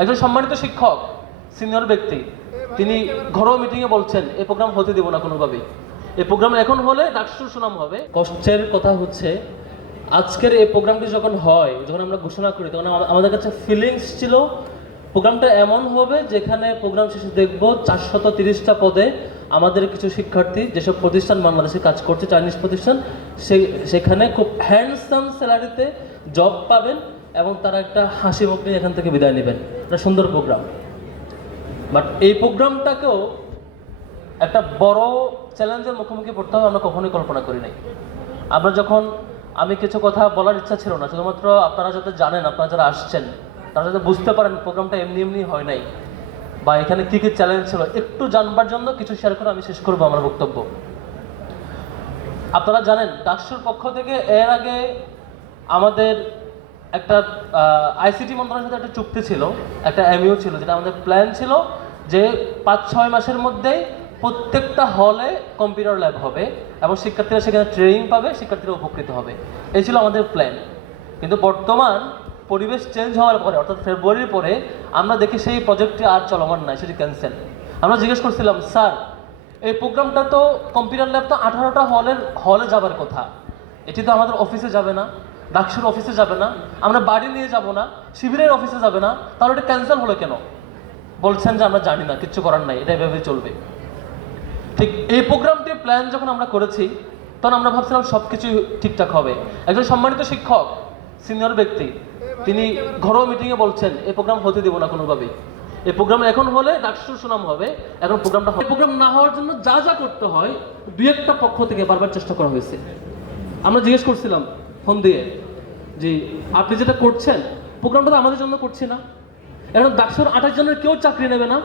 একজন সম্মানিত শিক্ষক, সিনিয়র ব্যক্তি, তিনি ঘরোয়া মিটিংয়ে বলছেন এই প্রোগ্রাম হতে দেব না কোনোভাবেই। এই প্রোগ্রাম এখন হলে ডাকসুর সুনাম হবে। কষ্টের কথা হচ্ছে আজকের এই প্রোগ্রামটি যখন হয়, যখন আমরা ঘোষণা করি, তখন আমাদের কাছে ফিলিংস ছিল প্রোগ্রামটা এমন হবে যেখানে প্রোগ্রাম শেষে দেখব 430টা পদে আমাদের কিছু শিক্ষার্থী যেসব প্রতিষ্ঠান বাংলাদেশে কাজ করছে, চাইনিজ প্রতিষ্ঠান, সেখানে খুব হ্যান্ডসাম স্যালারিতে জব পাবেন এবং তারা একটা হাসি মুখ নিয়ে এখান থেকে বিদায় নেবেন। একটা সুন্দর প্রোগ্রাম। বাট এই প্রোগ্রামটাকেও একটা বড় চ্যালেঞ্জের মুখোমুখি পড়তে হবে আমরা কখনোই কল্পনা করি নাই। আমরা যখন, আমি কিছু কথা বলার ইচ্ছা ছিল না, শুধুমাত্র আপনারা যাতে জানেন, আপনারা যারা আসছেন তারা যাতে বুঝতে পারেন প্রোগ্রামটা এমনি এমনি হয় নাই, বা এখানে কী কী চ্যালেঞ্জ ছিল একটু জানবার জন্য কিছু শেয়ার করে আমি শেষ করবো আমার বক্তব্য। আপনারা জানেন ডাকসুর পক্ষ থেকে এর আগে আমাদের একটা আইসিটি মন্ত্রণালয়ের সাথে একটা চুক্তি ছিল, একটা এমইউ ছিল, যেটা আমাদের প্ল্যান ছিল যে 5-6 মাসের মধ্যেই প্রত্যেকটা হলে কম্পিউটার ল্যাব হবে এবং শিক্ষার্থীরা সেখানে ট্রেনিং পাবে, শিক্ষার্থীরা উপকৃত হবে। এই ছিল আমাদের প্ল্যান। কিন্তু বর্তমান পরিবেশ চেঞ্জ হওয়ার পরে, অর্থাৎ ফেব্রুয়ারির পরে আমরা দেখি সেই প্রজেক্টটি আর চলমান নাই, সেটি ক্যান্সেল। আমরা জিজ্ঞেস করছিলাম, স্যার এই প্রোগ্রামটা তো কম্পিউটার ল্যাব তো 18টা হলে যাবার কথা, এটি তো আমাদের অফিসে যাবে না, ডাকসুর অফিসে যাবে না, আমরা বাড়ি নিয়ে যাব না, শিবিরের অফিসে যাবে না, তাহলে এটা ক্যান্সেল হলো কেন? বলছেন যে আমরা জানি না, কিচ্ছু করার নাই, এটা এভাবে চলবে। ঠিক এই প্রোগ্রামটি প্ল্যান যখন আমরা করেছি তখন আমরা ভাবছিলাম সব কিছুই ঠিকঠাক হবে। একজন সম্মানিত শিক্ষক, সিনিয়র ব্যক্তি, তিনি ঘরোয়া মিটিংয়ে বলছেন এই প্রোগ্রাম হতে দেব না কোনোভাবেই। এই প্রোগ্রাম এখন হলে ডাকসুর সুনাম হবে, এখন প্রোগ্রামটা প্রোগ্রাম না হওয়ার জন্য যা যা করতে হয় দুই একটা পক্ষ থেকে বারবার চেষ্টা করা হয়েছে। আমরা জিজ্ঞেস করছিলাম ফোন দিয়ে যে আপনি যেটা করছেন প্রোগ্রামটা তো আমাদের জন্য করছি না, এখন ডাকসুর 28 জনের কেউ চাকরি নেবে না,